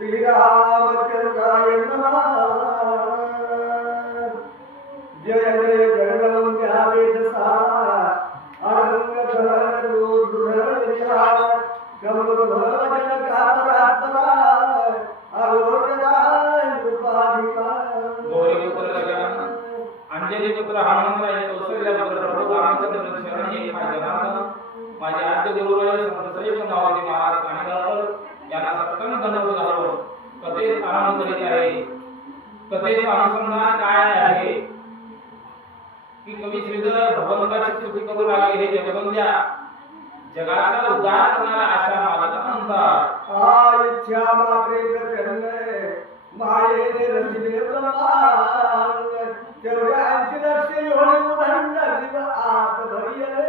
श्रीरामचंद्राय नमः. जय जय जगदवंद्या वेदसा अरंगधरुद्रविहार गमभजन कामरात्मा अरोचनाय नृपाधिका. गौरीपुत्र गजानन अंजनी पुत्र हनुमंतराय कौशल्य पुत्र प्रभू रामचंद्र शरण हे जनार्दन माझे आद्य गुरुवर्य संत श्रेष्ठ माऊली महाराज काणेगावकर यांना सत्कर्म दंडवत घालून कथेस आरंभ करीत आहे. कथेचे अनुसंधान काय आहे की कवी श्रीधर भगवंताची स्तुती करू लागले. हे जगवंद्या जगाचा उद्धार करणारा आशा मालक म्हणतात. इच्छा मात्रे प्रचंड मायेने रचिले ब्रह्मांड. 84 लक्ष योनी उदंड जीव आत भरिले.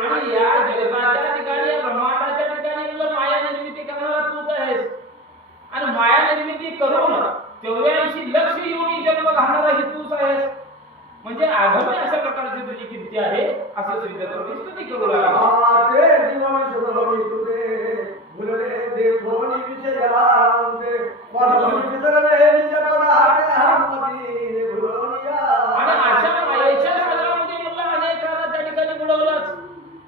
आणि या जगताच्या ठिकाणी या ब्रह्मांडाच्या ठिकाणी तुला माया निर्मिती करणारा तूच आहेस. आणि माया निर्मिती करून 84 लक्ष योनी जन्म घालणारा ही तूच आहेस. म्हणजे आघमे अशा प्रकारची तुझी कीर्ती आहे असं श्रीधर कवी स्तुती करू लागला. ते जीवन सुरवणी तुझे भुलले देखोनी विषयांते वाढवणी विसरले निज पदार्थे हमतीने भुलोनिया. आणि अशा मायेच्या सागरामध्ये मला अनेकांना त्या ठिकाणी बुडवलाच,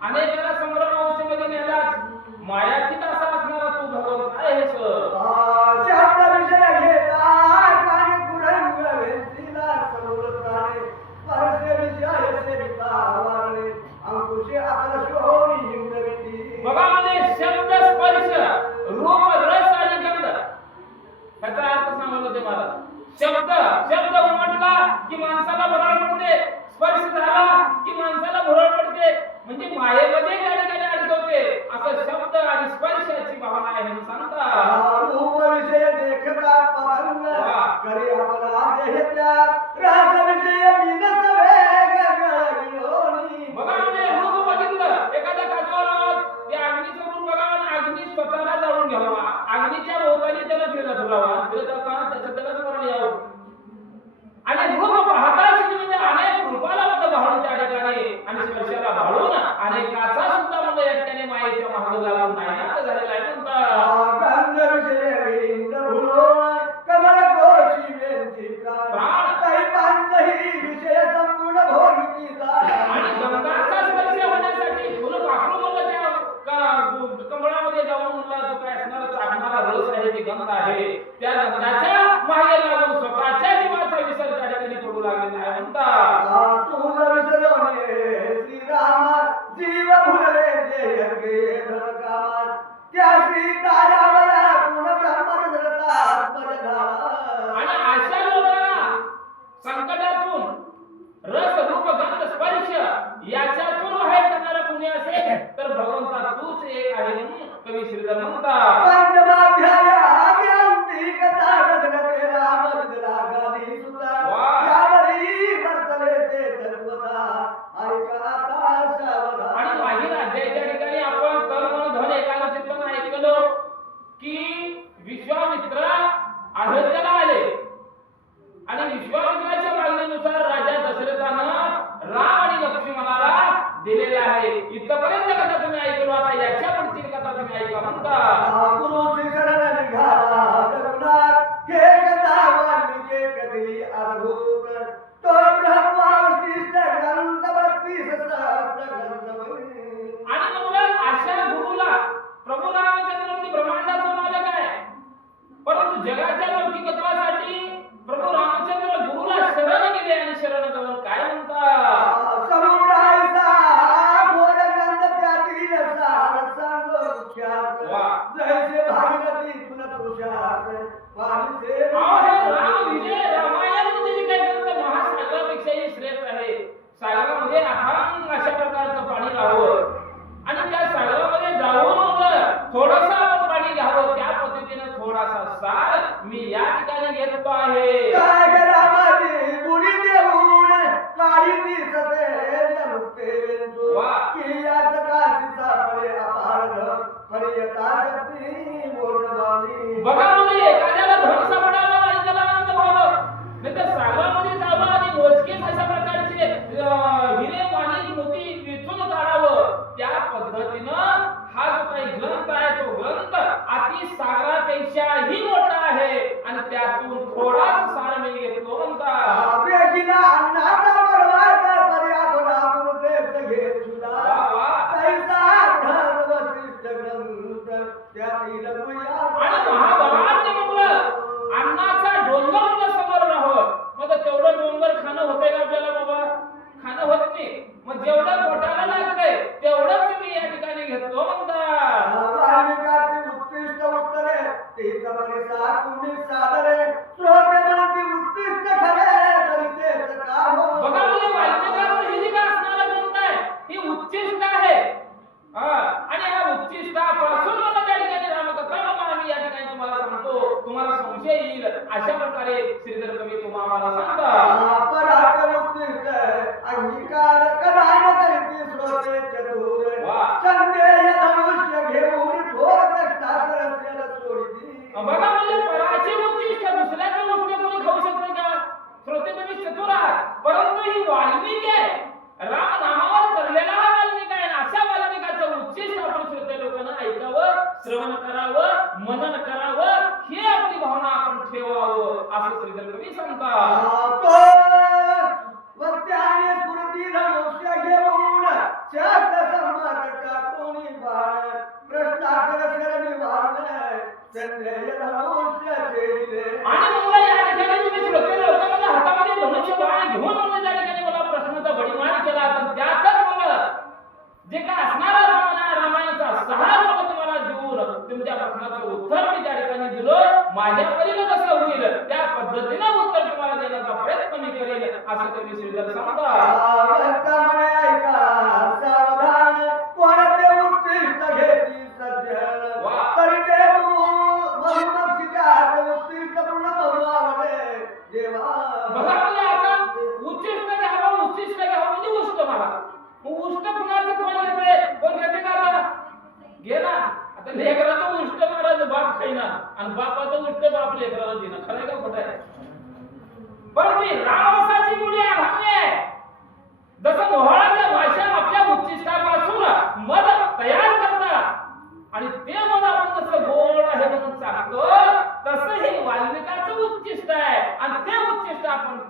अनेकांना संभ्रम अवस्थेमध्ये नेलाच. मायातीत असा असणारा तू भगवंत आहेस. शब्द विषय घेता काने कुरंग वेंतीला समोर प्राणे परसे विषय सेविता वारणे अंकुशे आकर्षोनी हिंदविती. बघा म्हणजे शब्द स्पर्श रूप रस आणि गंध याचा अर्थ सांगत होते मला. शब्द उमटला की माणसाला भुरळ पडते, स्पर्श झाला की माणसाला भुरळ पडते. म्हणजे मायेमध्ये त्या ठिकाणी अडकवते. असं शब्द आणि स्पर्शाची भावना आहे म्हणून सांगतात. रूप विषय देखता पतंग करी आपला देहत्या रस विषय बिनस वेग गळगिलोनी. बघा म्हणजे रूप बघितलं एखाद्या काजवाला ते अग्नीचं रूप बघा आणि अग्नी स्वतःला जाळून घ्यावा, अग्नीच्या भोवताली त्याला फिरत राहावा, फिरत असताना त्याला स्मरण यावं. आणि रूप पाहताच म्हणजे अनेक रूपाला मध्ये भाळून त्या ठिकाणी आणि स्पर्शाला भाळून अनेकाचा सुद्धा म्हणजे या ठिकाणी मायेच्या महाग लागून नाही ना झालेला आहे म्हणतात. गंध विषय विंद भुलोण कमळ कोशी वेंची प्राण काही पांचही विषय संपूर्ण भोगितीचा. आणि गंधाचा स्पर्श होण्यासाठी फुलं पाखरू म्हणलं त्या कमळामध्ये जाऊन म्हणला जो काय असणारा चाकणारा रस आहे ते गंध आहे. त्या गंधाच्या मागे लागून स्वतःच्या जीवाचा विसर त्या ठिकाणी पडू लागलेला आहे म्हणतात. तुझ विसरवणे श्रीराम जीव भुलले जय गे धनकामात त्या श्री तारावया पूर्ण ब्रह्मन धरता आत्मजनाला. आणि अशा लोकांना संकटातून रस रूप गंध स्पर्श याच्यातून बाहेर करणारा कुणी असेल तर भगवंता तूच एक आहे म्हणून कवी श्रीधर म्हणतात. पंचमाध्याय आद्यांती कथा कसगते रामचंद्रा गादी सुता यावरी वर्तले ते तत्वता ऐका आता सावधान. आणि मागील अध्यायाच्या ठिकाणी आपण तन मन धन एकाग्रचित्तन ऐकलो की विश्वामित्र अयोध्येला आले आणि विश्वामित्राच्या मागणीनुसार राजा दशरथानं राम आणि लक्ष्मणाला दिलेले आहे. इथपर्यंत कथा तुम्ही ऐकलो. आता याच्या पुढची कथा तुम्ही ऐका म्हणतात. गुरु श्री शरण निघाला करुणात हे कथा वाल्मिके कधी अद्भुत तो ब्रह्मावशिष्ट ग्रंथ 32 सहस्र ग्रंथ. आणि मग अशा गुरुला प्रभू रामचंद्र म्हणजे ब्रह्मांडाचा मालक आहे. परंतु जगाच्या लौकिकत्वासाठी प्रभू रामचंद्र गुरुला शरण गेले आणि शरण जाऊन काय म्हणतात. समुद्राचा घोर ग्रंथ त्यातील सार सांग मुख्यात जैसे भागीरथी तुला पुरुषात वाणीचे राम विजय रामायण म्हणजे जे काही ग्रंथ महासागरापेक्षाही श्रेष्ठ आहे. सागरामध्ये अथांग अशा प्रकारचं पाणी राहावं आणि त्या सागरामध्ये जाऊन म्हणलं थोडंसं आपण पाणी घ्यावं. त्या पद्धतीने थोडासा सार मी या ठिकाणी घेतो आहे. काय रामाची बुडी देऊन काढी दिसते मुक्ते वेंचू की यात काशीचा परे अपारध पर्यता शक्ती मोठवानी. बघा म्हणजे एखाद्याला धन सापडावं आणि त्याला आनंद व्हावं, नाही तर सागरामध्ये जावं आणि मोजकेच अशा प्रकारचे हिरे पाणी मोती वेचून काढावं. त्या पद्धतीनं हा जो काही ग्रंथ आहे तो ग्रंथ अति सागरा सागरापेक्षाही मोठा आहे आणि त्यातून थोडाच सार मी घेतो म्हणता. बेगिना अन्नाचा परवाचा पर्यावरणापुरतेच घेत सुद्धा वा वा. तैसा भ्रम वसिष्ठ ग्रंथ त्यातील गुह्या आणि महाबळाने म्हटलं अन्नाचा डोंगर तुला समोर राहावं. मग तेवढं डोंगर खाणं होतंय का आपल्याला बाबा? खाणं होत नाही. मग जेवढं पोटाला लागतंय तेवढंच मी या ठिकाणी घेतो म्हणता. वाल्मिकाची उत्कृष्ट उत्तरे तीच परिसा तुम्ही सादरे श्रोते म्हणती उत्कृष्ट खरे तरी तेच का हो. बघा मुले, वाल्मिकाचं हे जे काय असणारं ग्रंथ आहे ही उच्चिष्ट आहे. आणि ह्या उच्चिष्टापासून मला त्या ठिकाणी रामकथा म्हणून आम्ही या ठिकाणी तुम्हाला सांगतो. तुम्हाला संशय येईल अशा प्रकारे श्रीधर कवी तुम्हाला सांगतात. पराक्रम उत्कृष्ट अंगीकार कदान करीती श्रोते चतुर वा. संदेय धनुष्य घेऊन थोर कष्टात रस्त्याला सोडिती. बघा म्हणजे पराची उच्चिष्ट दुसऱ्याचं उष्ट कोणी खाऊ शकते का? श्रोते तुम्ही चतुर आहात, परंतु ही वाल्मिकी आहे. राम नामावर तरलेला हा वाल्मिक आहे. अशा वाल्मिकाचं उच्चिष्ट आपण श्रोते लोकांना ऐकावं, श्रवण करावं, मनन करावं, हे आपली भावना आपण ठेवावं असं श्रीधर कवी सांगतात. वक्त्याने स्फूर्ती धनुष्य घेऊन चक्र संमत टाकून बाण प्रश्नाचं शरणी वाहन संदेय धनुष्य छेदिले. आणि मला या ठिकाणी तुम्ही श्रोते लोकांना हातामध्ये धनुष्य बाण घेऊन मला त्या ठिकाणी मला प्रश्नाचा बडीमार केला. तर त्यातच मला जे काय असणारा रामायणाचा सहार मला तुम्हाला देऊन तुमच्या प्रश्नाचं उत्तर मी त्या ठिकाणी दिलं. माझ्या परीने कसं होईल त्या पद्धतीने उत्तर तुम्हाला देण्याचा प्रयत्न मी करेन असं कवी श्रीधर सांगतात. वक्तामुळे ऐका सावधान कोणते उत्कृष्ट घेती सज्जन वा. तरी ते बहुमक्षिका उत्कृष्ट पूर्ण मधु आवडे देवा. बघा म्हणजे आता उच्चिष्ट घ्यावं, उच्चिष्ट घ्यावं म्हणजे उष्ट मला. मग उष्ट कुणाचं कोण घेते? कोण घेते का आता? घे ना. आता लेकराचं उष्ट महाराज बाप खाईना आणि बापाचं उष्ट बाप लेकराला देणं खरं का खोटं आहे? बरं मी रामरसाची मुळी आघामी आहे. जसं मोहळाच्या भाषा आपल्या उच्चिष्टापासून मध तयार करतात आणि ते मध आपण जसं गोड आहे म्हणून सांगतो तसं हे वाल्मिकाचं उच्चिष्ट आहे आणि ते उच्चिष्ट आपण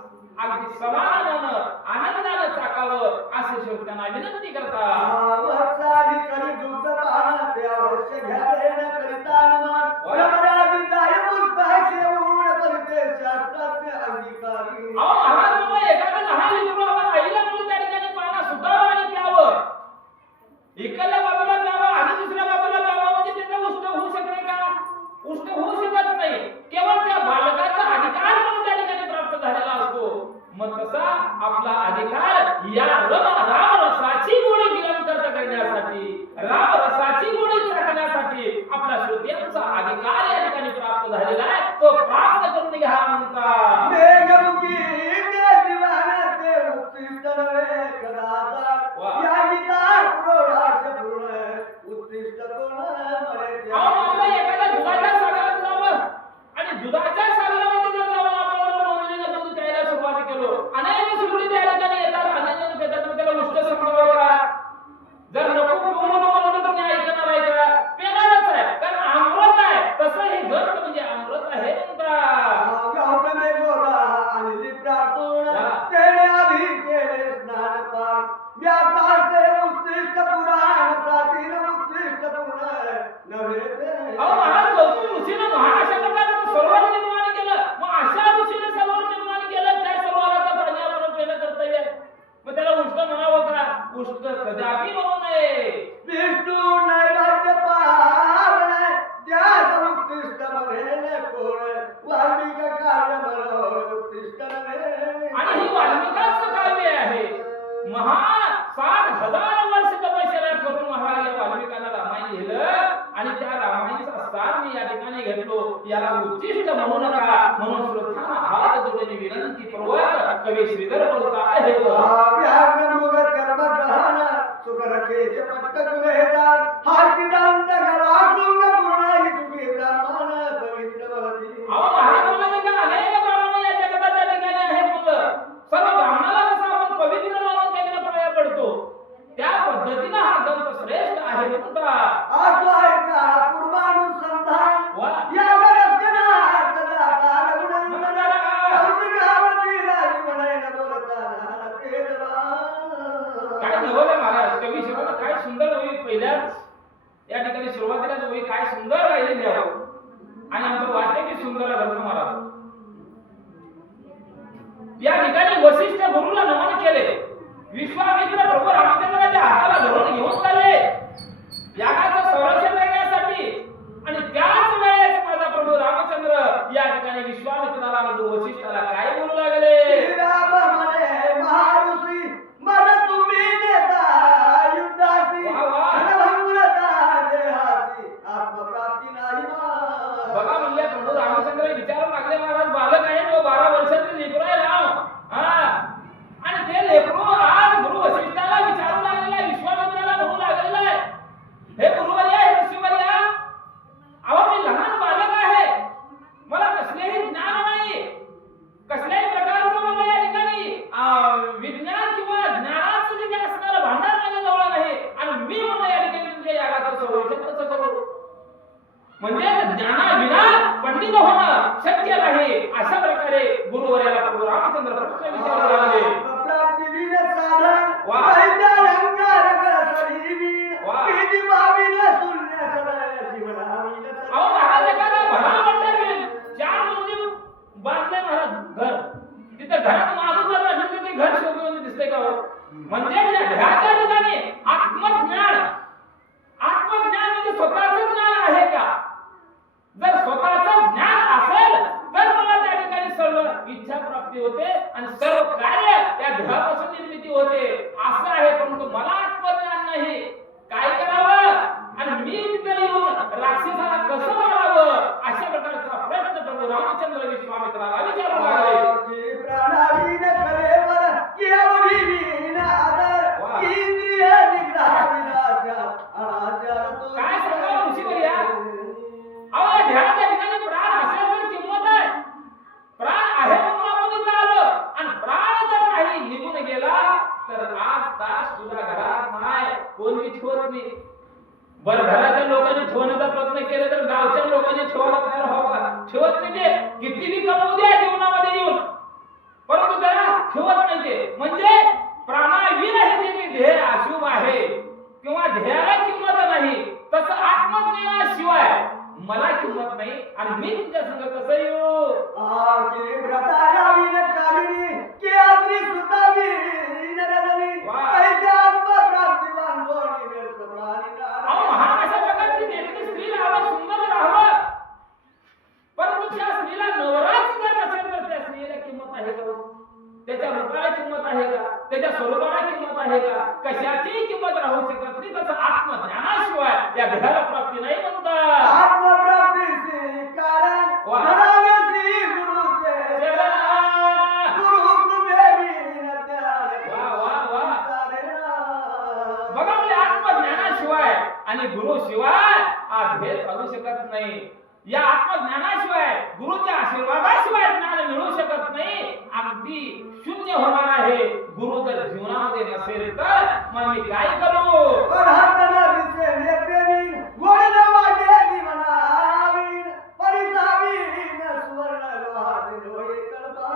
अगदी समाधानानं आनंदानं चाकावं असे श्रोत्यांना विनंती करतात. वत्साली करी दुग्ध पान ते अवश्य घ्यावे न करिता अनुमान प्रमरादी दाय पुष्पाशे ऊन परिते शास्त्राज्ञ अंगीकारी. अहो महाराज म्हणून एखादं लहान लेकरू हवं आईला म्हणून त्या ठिकाणी पाना सुटावं आणि प्यावं. इकडल्या बाजूला प्यावं आणि दुसऱ्या बाजूला प्यावं म्हणजे त्याचं उष्ट होऊ शकते का? उष्ट होऊ शकत नाही. केवळ त्या बालकाचा अधिकार म्हणून त्या ठिकाणी प्राप्त झालेला असतो. मग कसा आपला अधिकार या रामरसाची गोडी गिरंकर्त करण्यासाठी, रामरसाची गोडी चाखण्यासाठी आपल्या श्रोत्यांचा अधिकार या ठिकाणी प्राप्त झालेला आहे. तो प्राप्त करून घ्या म्हणतात. मेघमुखी ते दिवाना ते उत्कृष्ट नव्हे कदाचा वा. या गीता पुरोडाश पूर्ण उत्कृष्ट कोण मरे अहो आपल्या एखाद्या दुधाच्या सागरात जावं आणि दुधाच्या सागरामध्ये जर जाऊन आपण मोजलेलं दूध प्यायला सुरुवात केलो, अनेक सुरडी त्या ठिकाणी येतात, अनेक जण पितात, मग त्याला उष्ट समजावं का? जर नको पिऊ नको म्हणून तुम्ही ऐकणार आहे का? पेणारच आहे, कारण अमृत आहे. तसं हे ग्रंथ म्हणजे अमृत आहे म्हणतात. गौतमे गोरा आणि प्रार्थून तेने आधी केले स्नान पान व्यासाचे उत्कृष्ट पुराण प्राचीन उत्कृष्ट पूर्ण नव्हे ते. अहो महाराज गौतम ऋषीने महान अशा प्रकारचं सरोवर निर्माण केलं. मग अशा ऋषीने सरोवर निर्माण केलं, त्या सरोवराचं पाणी आपण पेलं कर्तव्य आहे. मग त्याला उष्ट म्हणावं का? उष्ट कदापि म्हणू नये. विष्णू नैवेद्य पावन त्या उत्कृष्ट नव्हे कोण वाल्मिक कार्य मनोहर उत्कृष्ट नव्हे. आणि ही वाल्मिकाचं काव्य आहे. महान 60,000 वर्ष तपश्चर्या करून महाराज या वाल्मिकाला रामायण लिहिलं आणि त्या रामायणाचा सार मी या ठिकाणी घेतलो. याला उच्चिष्ट म्हणू नका म्हणून श्रोत्यांना हात जोडून विनंती पूर्वक कवी श्रीधर बोलता आहे. व्याघ्र मृग कर्म ग्रहण सुखरकेश पट्ट गुन्हेगार हाती दांत गवाकृंग पूर्ण ही तुझी ब्राह्मण पवित्र भवती. अहो महाराज म्हणाले का अनेक ब्राह्मण या जगताच्या ठिकाणी आहे म्हणलं. सर्व ब्राह्मणाला कसं आपण पवित्र मानून त्यांच्या पाया पडतो त्या पद्धतीने हा ग्रंथ श्रेष्ठ आहे म्हणतात. आजो आहे का पूर्वानुसंधान वा. या सुंदर ग्रंथ महाराज. या ठिकाणी वशिष्ठ गुरुला नमन केले. विश्वामित्र प्रभू रामचंद्राच्या हाताला धरून घेऊन चालले यागाचं संरक्षण करण्यासाठी. आणि त्याच वेळेस माझा प्रभू रामचंद्र या ठिकाणी विश्वामित्राला वशिष्ठाला काय बोलू लागले. राम म्हणे महाऋषी मला तुम्ही नेता युद्धासी अनभंगुरता देहासी आत्मप्राप्ती नाही मा. बघा म्हणले प्रभू रामचंद्र विचारू लागले महाराज बालक आहे जो 12 वर्षाचे लेकरू आहे राम. आणि ते लेकरू आज गुरु वशिष्ठाला विचारू लागलेला आहे, विश्वामित्राला म्हणू लागलेला आहे, हे गुरुवर्या हे ऋषीवर्या, अहो मी लहान बालक आहे, मला कसलेही ज्ञान नाही, कसल्याही प्रकारचं मला या ठिकाणी विज्ञान किंवा ज्ञानाचं जे काही असणारं भांडार माझ्या जवळ नाही. आणि मी म्हणलं या ठिकाणी तुमच्या यागाचं संरक्षण कसं करू. म्हणजे ज्ञानाविना पंडित होणं शक्य नाही. अशा प्रकारे गुरुवर्याला प्रभू रामचंद्र प्रश्न विचारू लागले. प्राप्तीवीर साधन वाह. कैसा अलंकार करसरीवीर वाह. किती बाबीन शून्य सदय जीवनावीन अहो महाराज एखादा भरा म्हणले 4 मजली बांधले महाराज घर. तिथे घरात माणूस जर नसेल तर ते घर शोभून दिसते का हो. म्हणजे या ध्याच्या ठिकाणी आत्मज्ञान म्हणजे स्वतःचं ज्ञान आहे का. जर स्वतःचं ज्ञान असेल तर मला त्या ठिकाणी सर्व इच्छा प्राप्ती होते आणि सर्व कार्य त्या देहापासून निर्मिती होते असं आहे. परंतु मला आत्मज्ञान नाही. काय करावं आणि मी तिथे येऊन राक्षसाला कसं मारावं अशा प्रकारचा प्रश्न प्रभू रामचंद्र विश्वामित्राला विचारू लागले. प्राणावीन कलेवर केवढीवीन आदर वाह. इंद्रिय निग्रहाविनाच्या अनाचार तो काय सांगावं ऋषीवर्या. अहो या ध्यानाच्या ठिकाणी प्राण असेल तर किंमत आहे. प्राण आहे म्हणून आपण इथं आलो आणि प्राण जर नाही निघून गेला तर 8 तास तुझ्या घरात नाही कोणी ठेवत नाही. बरं घराच्या लोकांनी ठेवण्याचा प्रयत्न केला तर गावच्या लोकांनी ठेवायला तयार व्हावं. ठेवत नाही ते कितीही कमवू द्या जीवनामध्ये येऊन परंतु त्याला ठेवत नाही ते. म्हणजे प्राणावीर आहे ते ध्येय अशुभ आहे किंवा ध्येयाला किंमत नाही. तसं आत्मज्ञानाशिवाय मला किंमत नाही आणि मी तुमच्या संग कसं येऊ. के व्रतारावीन कामिनी के अग्नि सुतावीन रजनी वाह. कैसा आत्मप्राप्तिवान कोणी व्यर्थ प्राणी अहो महान अशा प्रकारची देखणी स्त्री राहावं सुंदर राहावं परंतु त्या स्त्रीला नवराच जर नसेल तर त्या स्त्रीला किंमत आहे का. त्याच्या रूपाला किंमत आहे का, त्याच्या स्वरूपाला किंमत आहे का, कशाची किंमत राहू शकत नाही. तसं आत्मज्ञानाशिवाय या देहाला प्राप्ती नाही म्हणतात. आत्मप्राप्तीचे कारण वाह. धरावे श्री गुरुचे चरण. गुरु कृपेवीन ज्ञान वाह, वाह, वाह. चालेना. बघा म्हणजे आत्मज्ञानाशिवाय आणि गुरु शिवाय हा भेद चालू शकत नाही. या आत्मज्ञानाशिवाय गुरुच्या आशीर्वादाशिवाय ज्ञान मिळू शकत नाही. अगदी शून्य होणार आहे. गुरु जर जीवनामध्ये नसेल तर मग मी काय करू. परात्मा दिसे नेत्रेवीन गोड वाटे जीवनावीन परिसावीन सुवर्ण लोहाचे डोळे कल्पा.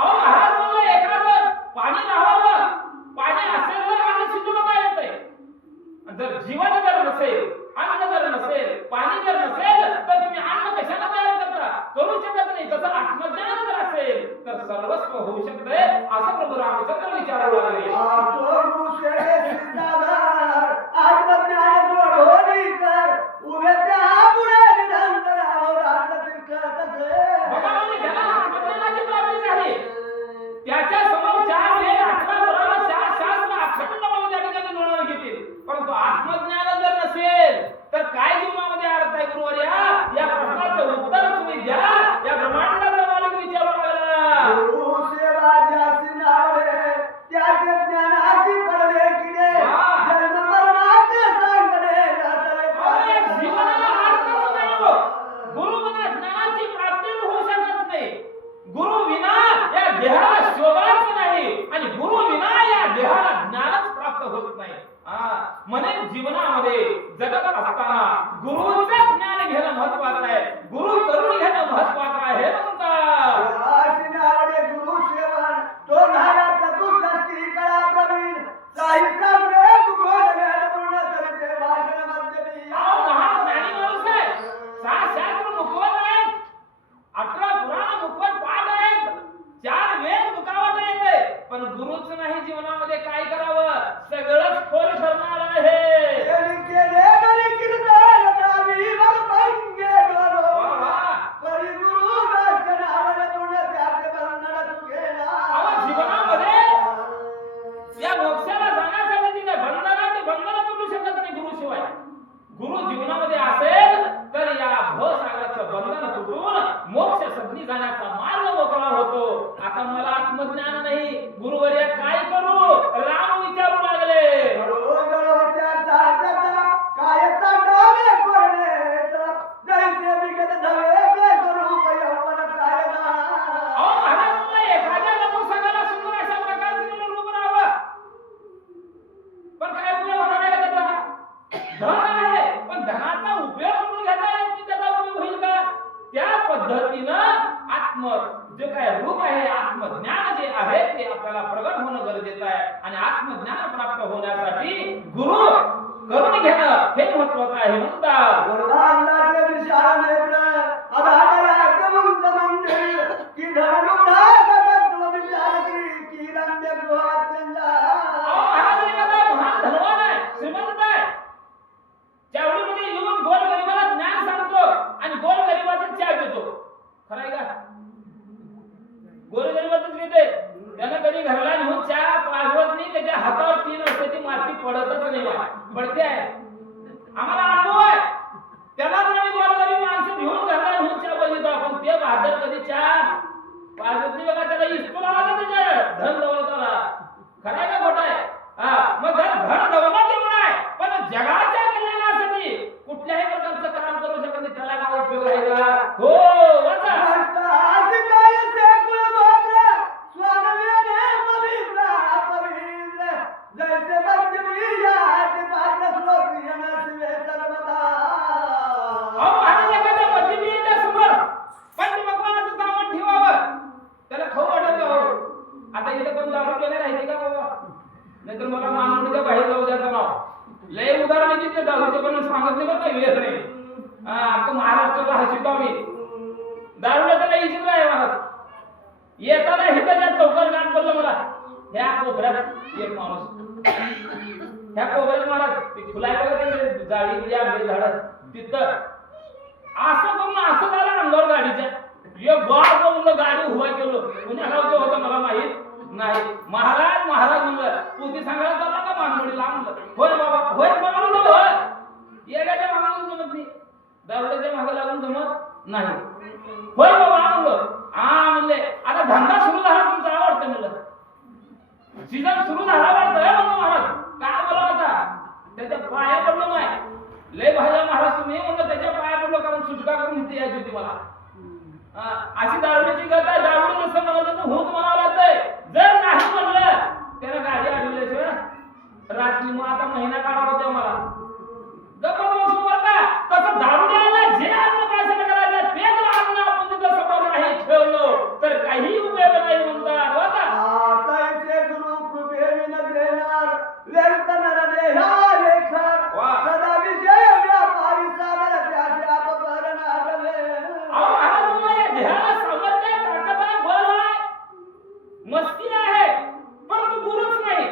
अहो महाराज म्हणलं एखादं पाणी राहावं. पाणी असेल तर अन्न शिजवता येतंय. जर जीवन जर नसेल अन्न जर नसेल पाणी जर नसेल तर तुम्ही अन्न कशाला तयार करता करू शकत नाही. तसं आत्मज्ञान जर असेल तर सर्वस्व होऊ शकते असं प्रभू रामचंद्र विचारू लागले. आतो गुरुशे सिद्धाधार आत्मज्ञान जोडोनी कर उभे त्या पुढे निरंतर रात्र तसे. बघा म्हणजे ज्याला आत्मज्ञानाची प्राप्ती झाली त्याच्या समोर 4 वेद 18 पुराण शास्त्र अखंड त्या ठिकाणी नोंदवून घेतील. परंतु आत्मज्ञान जर नसेल तर काय जीवनामध्ये अर्थ आहे गुरुवर्या. या प्रश्नाचं उत्तर तुम्ही द्या. या ब्रह्मांडाचा मालक विचारू लागला. गुरु सेवा ज्यासी नावडे त्याचे ज्ञानाची पडले किडे. वाह. जाण्याचा मार्ग मोकळा होतो. आता मला आत्मज्ञान नाही, गुरुवर्य काय करू? राम विचारू लागले. जळोजळोच्या चाहत्याचा कायचा डावे कोरडेत, जैसे विगत धवे ते स्वरूप यौवन काय अहो महाराज म्हणलं, एखाद्या नपुंसकाला सुंदर अशा प्रकारचे म्हणून रूप राहावं, पण काय उपयोग होणार आहे का त्याचा? धन आहे, पण धनाचा उपयोग म्हणून घेता येत नाही, त्याचा उपयोग होईल का? त्या पद्धतीनं जे काय रूप आहे, आत्मज्ञान जे आहे ते आपल्याला प्रगट होणं गरजेचं आहे. आणि आत्मज्ञान प्राप्त होण्यासाठी गुरु करून घेणं हे महत्वाचं आहे म्हणतात. वरदानाचे विशाल नेत्र, अधाकयाचे उंच मंदिर, की धनुडा तत्व विचारती, की रम्य गृहात त्यांच्या. अहो महाराज एखादा महान धनवान आहे, श्रीमंत आहे, चावडीमध्ये येऊन गोरगरिबाला ज्ञान सांगतो आणि गोरगरिबाचा चहा पितो. खरं आहे का? गोरगरिबाचंच घेते, त्यानं कधी घराला नेऊन चहा पाजवत नाही, त्याच्या हातावर 3 वर्षाची माती पडतच नाही. पडते आहे, आम्हाला अनुभव आहे. त्याला जर आम्ही गोरगरीब माणसं घेऊन घराला नेऊन चहा पाजवतो, आपण ते बहादर कधी चहा पाजवत नाही बघा. त्याला इस्तो लावायचा त्याच्या धन दौलताला. खरं आहे का खोटं आहे? मग धन दौलत एवढं आहे, पण जगाच्या कल्याणासाठी कुठल्याही प्रकारचं काम करू शकत नाही, त्याला काय उपयोग आहे का? हो वाचा. जैसे पंचमीया ते पात्र श्लोकियन शिवे सर्वदा. अहो महाराज एखाद्या मध्यमीच्या समोर पंचभगवानाचं दामन ठेवावं, त्याला खाऊ वाटत का हो? आता इथे कोण दारू केले राहते का बाबा? नाहीतर मला मानवडीच्या बाहेर जाऊ द्याचं नाव. लय उदाहरण आहे तिथे दारूचे, पण सांगत नाही बरं काही वेळ नाही. अख्खं महाराष्ट्राला हसितो आम्ही. दारूला त्याला इजित आहे महाराज. येताना हिताच्या चौकात गाठ पडलं मला. ह्या कोपऱ्यात एक माणूस, ह्या कोपऱ्यात महाराज ती फुलाय बघा, जाळी बिळी आंबे झाड तिथं असं करून असं झालं अंगावर गाडीच्या. एक गाड म्हणलं गाडी उभा केलो. पुण्या गावचं होतं मला माहित नाही. महाराज महाराज म्हणलं, पोती सांगायला चालला का मानवडीला? म्हणलं होय बाबा, होय बाबा म्हणलं, होय. येण्याच्या मागून जमत नाही, दारुड्याच्या मागे लागून जमत नाही. होय बाबा म्हणलं. म्हणले आता धंदा सुरू झाला तुमचा आवडतं म्हणलं, सीझन सुरू झाला वाटतंय म्हणलं. महाराज काय बोला होता? त्याच्या पाया पडलो नाही. लय भाज्या महाराज तुम्ही म्हणलं, त्याच्या पाया पडलो, कारण सुटका करून इथे यायची होती मला. अशी दारुड्याची गत आहे. दारुडे जसं म्हणत होतं होत म्हणावं लागतंय. जर नाही म्हणलं त्यानं गाडी अडवल्याशिवाय रात्री मग आता महिना काढावा होता मला. गप्पा बसून बरं का, तसं दारुड्याला जे अन्न पैशाला करायचं ते जर अन्न आपण तिथं समोर नाही ठेवलो तर काही उपयोग नाही म्हणतात. बघा कैसे गुरु कृपे विन देणार, व्यर्थ नर देहा लेखर, सदा विषय व्यापारी सागर त्याचे अपकरण आठवे. अहो महाराज मला या देहाला सामर्थ्य, ताकद आहे, बळ आहे, मस्ती आहे, परंतु गुरुच नाही.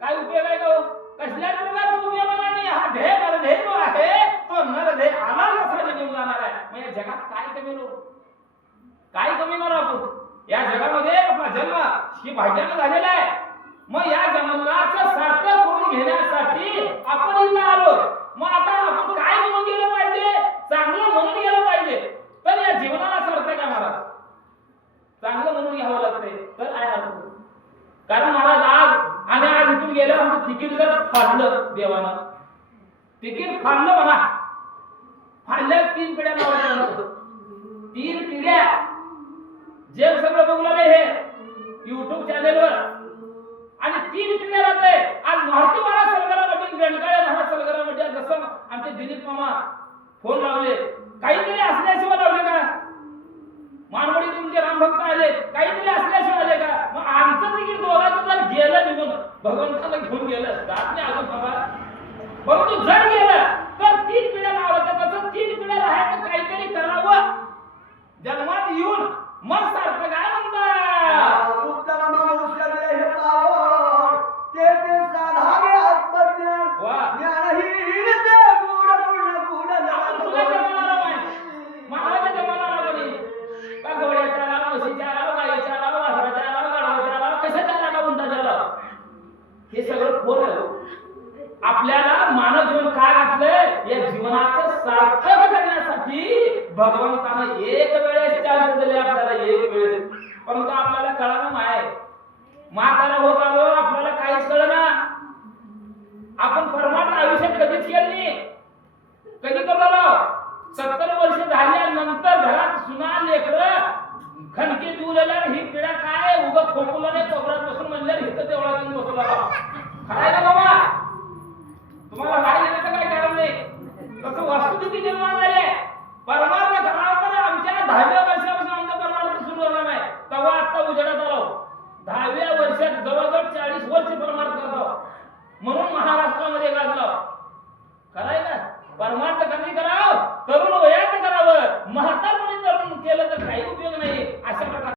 काय उपयोग आहे का? कसल्या प्रकारचा उपयोग नाही. हा देह नरदेह जो आहे तो नरदेह आला कसा निघून जाणार आहे? मग या जगात काय कमी काय कमी आपण? या जगामध्ये आपला जन्म ही भाग्यानं झालेला आहे. मग या जन्माचं सार्थक करून घेण्यासाठी आपण इथं आलो. मग आता आपण काय म्हणून गेलं पाहिजे? चांगलं म्हणून गेलं पाहिजे, तर या जीवनाला सार्थक आहे महाराज. चांगलं म्हणून घ्यावं लागतंय तर काय अर्थ? कारण महाराज आज इथून गेल्यावर आमचं तिकीट जर फाडलं देवानं, तिकीट फाडलं बघा, फाडल्या 3 पिढ्या लावायच्या. 3 पिढ्या जे सगळं बघलं हे युट्यूब चॅनेलवर, आणि 3 पिढ्या राहते. आज मारुती महाराज सलगरामध्ये, गणकाळे महाराज सलगरामध्ये जसं आमचे दिलीप मामा फोन लावले, काहीतरी असल्याशिवाय लावले का? मानवडी तुमचे रामभक्त आले, काहीतरी असल्याशिवाय आले का? मग आमचं तिकीट दोघांचं जर गेलं निघून, भगवंताला घेऊन गेलं जात नाही अजून बाबा, परंतु जर गेलं तर 3 पिढ्या लावल्या. तसं 3 पिढ्या राहायचं, काहीतरी करावं, जन्मात येऊन मग सार्थक काय म्हणतात. उत्तम मनुष्य देह पावो, ते साधावे आत्मज्ञान, ज्ञानहीन ते गूढ पूर्ण गूढ आपण तुला जमाना नाही, महाराज जमाना नाही. का घोड्याच्या लाव, म्हशीच्या लाव, गाईच्या लाव, वासराच्या लाव, गाढवाच्या लाव, कशाच्या लाव, उंटाच्या लाव, हे सगळं खोल आहे. आपल्याला मानव जीवन काय भगवंतानं एक वेळेस चान्स दिले आपल्याला, एक वेळेस, परंतु आपल्याला कळलं नाही. म्हातारा होत आलो, आपल्याला काहीच कळना. आपण परमार्थ आयुष्यात कधीच केलं नाही. कधी करलो? 70 वर्ष झाल्यानंतर घरात सुना लेकरं खणके दुवलेल्या, ही पिढा काय उगत खोकुला नाही कोपऱ्यात बसून म्हणल्यावर इथं तेवढा तुम्ही बसला. काय ना बाबा, तुम्हाला राग येण्याचं काय कारण नाही. तसं वस्तुस्थिती निर्माण झाली आहे. परमार्थ करावं तर आमच्या 10व्या वर्षापासून आमचा परमार्थ सुरू झाला नाही, तेव्हा आता उजेडात आलो. 10व्या वर्षात जवळजवळ 40 वर्ष